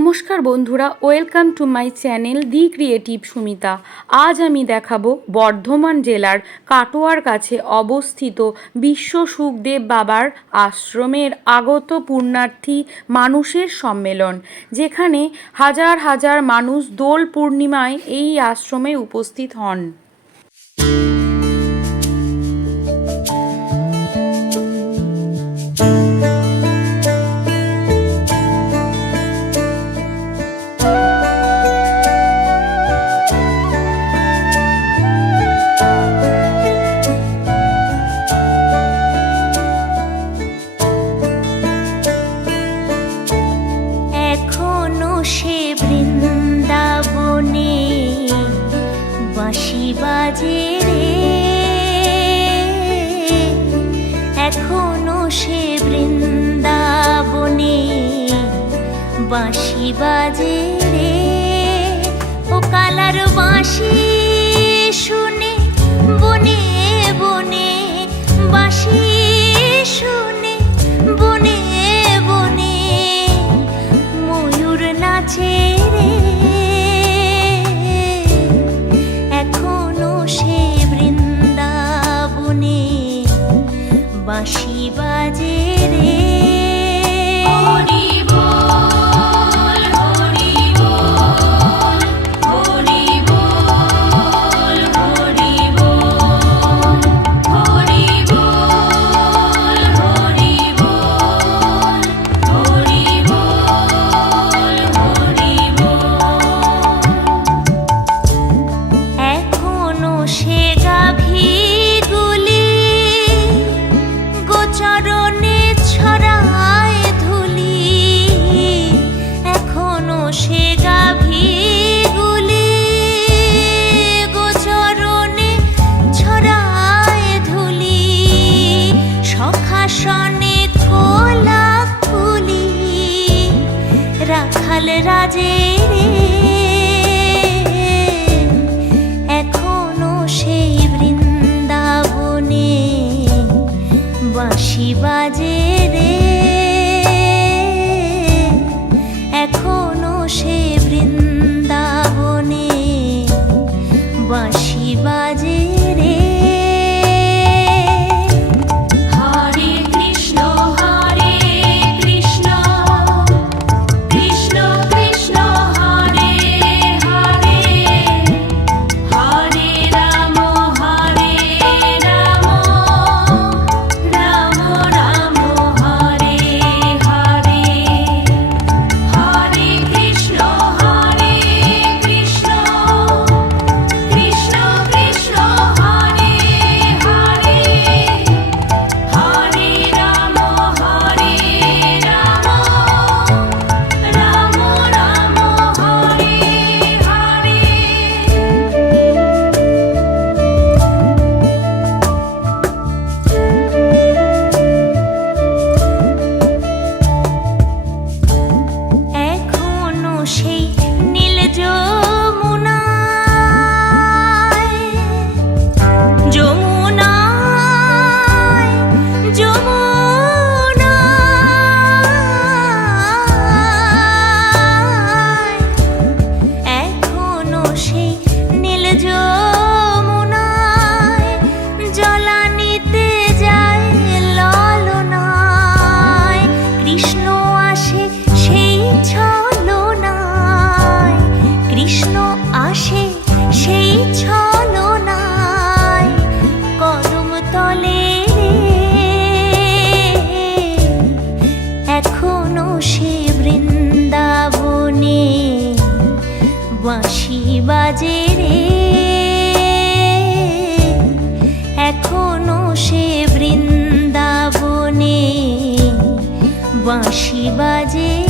নমস্কার বন্ধুরা, welcome to my channel the creative Sumita. আজ আমি দেখাবো বর্ধমান জেলার কাটোয়ার কাছে অবস্থিত বিশ্ব সুখদেব বাবার আশ্রমের আগত পূর্ণার্থী মানুষের সম্মেলন, যেখানে হাজার হাজার মানুষ দোল পূর্ণিমায় এই আশ্রমে উপস্থিত হন। বাজে এখনও সে বৃন্দাবনে বাঁশি বাজে। one. বাজে সে বৃন্দাবনে বাঁশি বাজে।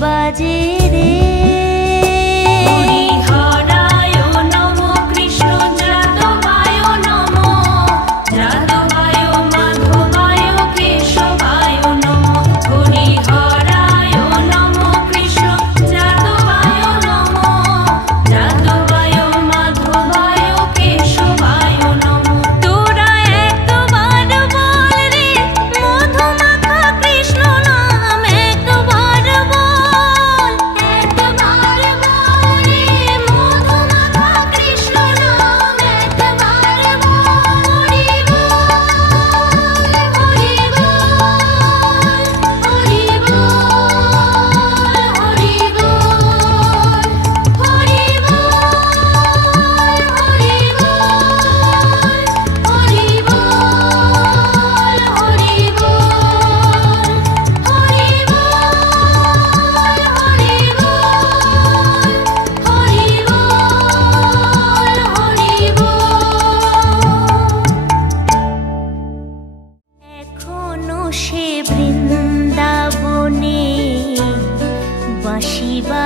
বাজে রে।